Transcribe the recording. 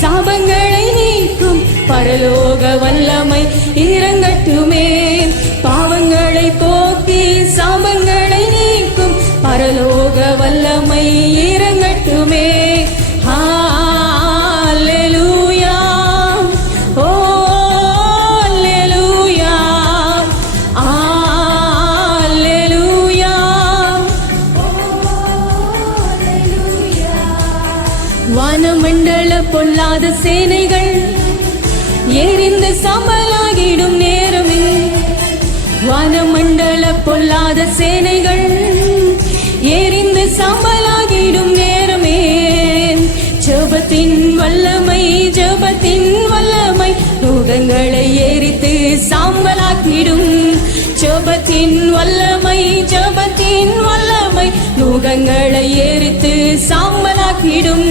சாபங்களை நீக்கும் பரலோக வல்லமை இறங்கட்டுமே. பாவங்களை போக்கி சாபங்களை நீக்கும் பரலோக வல்லமை இறங்கட்டுமே. ஹல்லேலூயா, ஓ ஹல்லேலூயா, ஹல்லேலூயா, வானமண்டல பொல்லாத சேனைகள் எரிந்து சாம்பலாகிடும் நேரமே. வானமண்டல பொல்லாத சேனைகள் எரிந்து சாம்பலாகிடும் நேரமே. ஜெபத்தின் வல்லமை, ஜெபத்தின் வல்லமை நுகங்களை எரித்து சாம்பலாக்கிடும். ஜெபத்தின் வல்லமை, ஜெபத்தின் வல்லமை நுகங்களை எரித்து சாம்பலாக்கிடும்.